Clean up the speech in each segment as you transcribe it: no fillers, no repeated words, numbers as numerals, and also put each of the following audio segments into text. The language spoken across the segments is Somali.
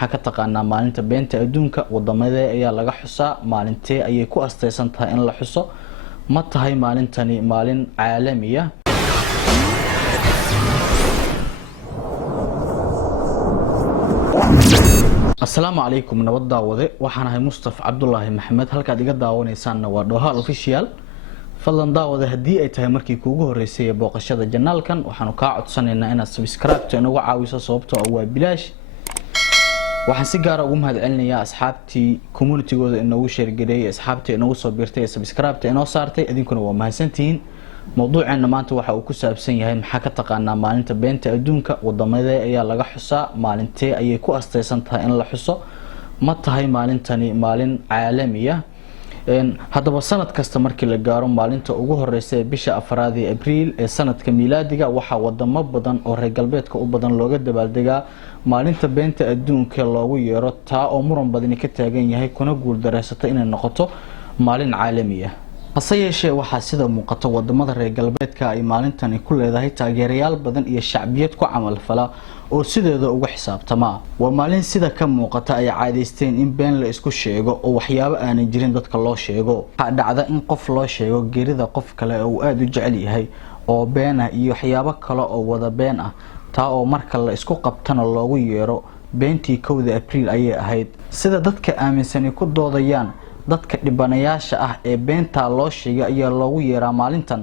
maxaa ka taqaanaa maalinta beenta adduunka wadamada ayaa laga xusaa maalintee ayay ku asteysan tahay in la xuso ma tahay maalintani maalin caalami ah السلام عليكم نبض داوده waxaan ahay Mustafa Cabdullaahi Maxamed halka aad iga daawaneysaan waa Dooha Official fadlan daawada hadii ay tahay markii kuugu horeysay booqashada janaalkan waxaan ka codsanaynaa inaad subscribe inagu caawiso sababtoo ah waa bilaash waxaan si gaar ah ugu mahadcelinayaa asxaabtii community-gooda inoo share gareeyay asxaabtii inoo soo biirtay subscribe inoo saartay idinkuna waa mahadsantihiin موضوعنا maanta waxa uu ku saabsan yahay maxaa ka taqaanaa maalinta beenta adduunka wadamada ayaa laga xusaa maalintee ayay ku asteysan tahay in la xuso ma tahay maalintani maalin caalami ah hadaba sanad kasta markii la gaaro maalinta ugu horeysa ee bisha afraad ee Abriil ee sanadka miilaadiga waxa wadamo badan oo reer galbeedka u badan looga dabaaldegaa maalinta beenta adduunka loogu yeero taa oo muran badan ka taagan yahay kuna guul dareysatay inay noqoto maalin caalami ah hase yeeshee waxaa sida muuqata wadamada reer galbeedka ay maalintani ku leedahay taageerayaal badan iyo shacbiyad ku camal fala oo sideeda ugu xisaabtama waa maalin sida ka muuqata ay caadeysteen in been la isku sheego oo waxyaabo aan jirin dadka loo sheego waxa dhacda in qof loo sheego geerida qof kale oo aad u jecel yahay oo been ah iyo waxyaabo kale oo wada been ah taa oo marka la isku qabtana loogu yeero beentii 1 Abriil ayay ahayd sida dadka aaminsan ku doodayaan dadka dhibanayaasha ah ee beenta loo sheegay ayaa loogu yeeraa maalintan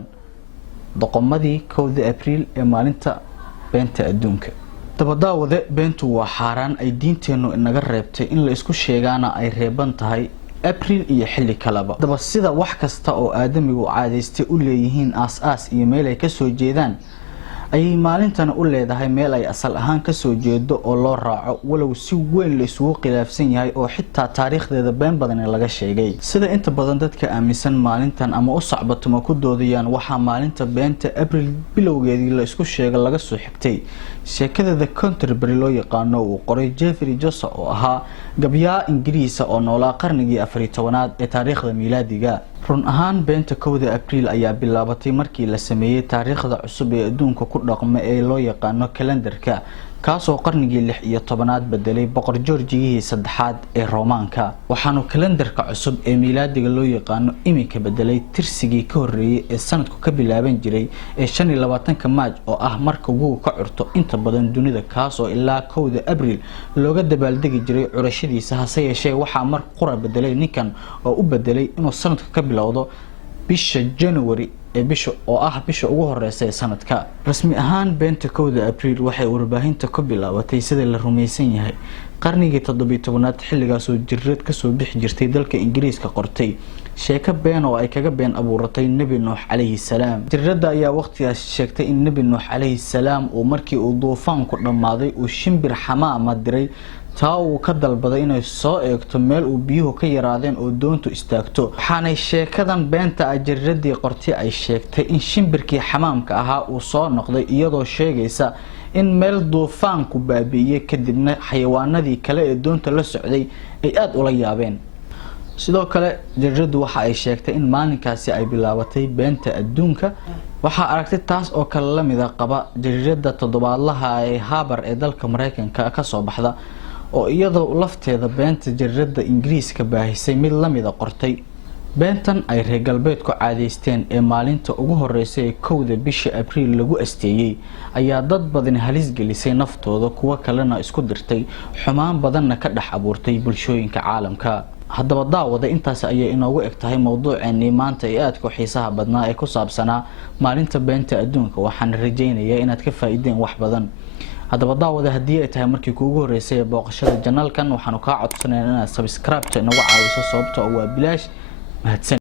doqomadii 1 Abriil ee maalinta beenta adduunka dabadaawade beentu waa xaraan ay diinteenu inaga reebtay in la isku sheegaana ay reeban tahay Abriil iyo xilli kaleba daba sida wax kasta oo aadamigu caadeystay u leeyihiin aas iyo meel ay ka soo jeedaan ay maalintan u leedahay meel ay asal ahaan ka soo jeedo oo loo raaco walow si weyn la isugu khilaafsan yahay oo xitaa taariikhdeeda been badan laga sheegay sida inta badan dadka aaminsan maalintan ama u sacbatuma ku doodayaan waxa maalinta beenta Abriil bilowgeedii la isku sheegay laga soo xigtay sheekada Canterbury loo yaqaano uu qoray Geoffrey Chaucer oo ahaa gabyaa Ingiriis oo noolaa qarnigii 14aad ee taariikhda miilaadiga run ahaan beenta 1 Abriil ayaa bilaabatay markii la sameeyay taariikhda cusub ee adduunka ku dhaqma ee loo yaqaano kalendarka kaasoo qarnigii 16aad bedelay boqor Georgigii 3aad ee Roomaanka waxaanu kalendarka cusub ee miilaadiga loo yaqaano imika bedelay tirsigii ka horeeyay ee sanadku ka bilaaban jiray ee 25 Maaj oo ah marka uu ka curto inta badan dunida kaasoo ilaa 1 Abriil looga dabaaldegi jiray curashadiisa hase yeeshee waxa mar qura bedelay ninkan oo u bedelay inuu sanadka ka bilowdo bisha January ee bisha oo ah bisha ugu horeysa ee sanadka rasmi ahaan beenta 1 Abriil waxay warbaahinta ku bilaabatay sida la rumaysan yahay qarnigii 17aad xilligaas oo jirreed ka soo bixi jirtay dalka Ingiriiska qortay sheeko been oo ay kaga been abuuratay Nabi Nuux calayhi salaam jirrada ayaa waqtigaas sheegtay in Nabi Nuux calayhi salaam uu markii uu duufaan ku dhamaaday uu shimbir xamaama diray taa uu ka dalbaday inay soo eegto meel uu biyuhu ka yaraadeen oo doontu istaagto waxaanay sheekadan beenta jirradii qortay ay sheegtay in shimbirkii xamaamka ahaa uu soo noqday iyadoo sheegaysa in meel duufaan ku baabi'iyay kadibna xayawaanadii kale ee doonta la socday ay aad ula yaabeen sidoo kale jirradu waxa ay sheegtay in maalinkaasi ay bilaabatay beenta adduunka waxa aragtay taas oo kala la mid ah qaba jirrada toddobaadlaha ee Habar ee dalka Mareykanka ka soo baxda oo iyadoo lafteeda beenta jirrada Ingiriiska baahisay mid la mid ah qortay beentan ay reer galbeedku caadeysteen ee maalinta ugu horeysay ee 1 bisha Abriil lagu asteeyay ayaa dad badan halis gelisay naftooda kuwa kalena isku dirtay xumaan badanna ka dhax abuurtay bulshooyinka caalamka haddaba daawada intaas ayay inoogu egtahay mowduuceennii maanta ee aad ku xiisaha badnaa ee ku saabsanaa maalinta beenta adduunka waxaan rajaynayaa inaad ka faa'iideen wax badan haddaba daawada hadii ay tahay markii kuugu horeysay booqashada janaalkan waxaan ka codsanaynaa inaad subscribe inagu caawiso sababtoo ah waa bilaash mahadsan